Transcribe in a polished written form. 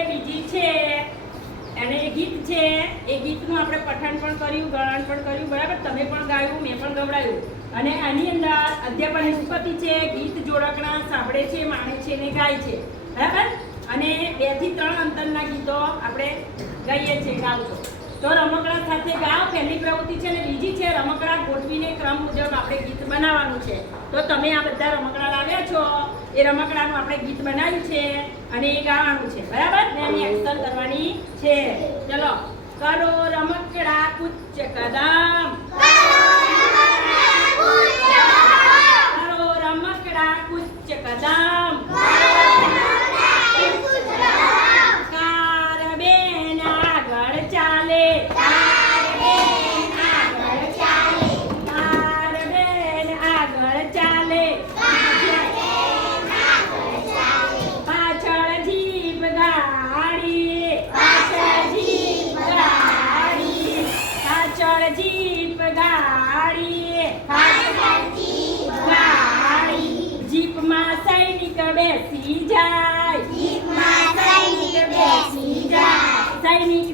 ને બીજી છે અને એ ગીત છે એ ગીતનું આપણે પઠન પણ કર્યું ગાયન પણ કર્યું બરાબર તમે પણ ગાયું મેં પણ ગવડાવ્યું અને આની અંદર અધ્યાપન નિષ્પત્તિ છે ગીત જોડકણા સાંભળે છે માણે છે ને ગાય છે બરાબર અને 2 થી 3 અંતરના ગીતો આપણે ગાઈએ છીએ ગાવજો તો રમકડા સાથે ગાઓ પહેલી પ્રવૃત્તિ છે અને બીજી છે રમકડા ગોઠવીને ક્રમ મુજબ આપણે ગીત બનાવવાનું છે તો તમે આ બધા રમકડા લાવ્યા છો એ રમકડાનું આપણે ગીત બનાવ્યું છે અને એ ગાવાનું છે બરાબર ને એની એક્શન કરવાની છે ચલો કરો રમકડા કુચ કદમ કરો રમકડા કુચ કદમ કાર બેન આગળ ચાલે કાર બેન આગળ ચાલે પાછળ જીપ ગાડી પાછળ જીપ ગાડી જીપમાં સૈનિક બેસી જાય સૈનિક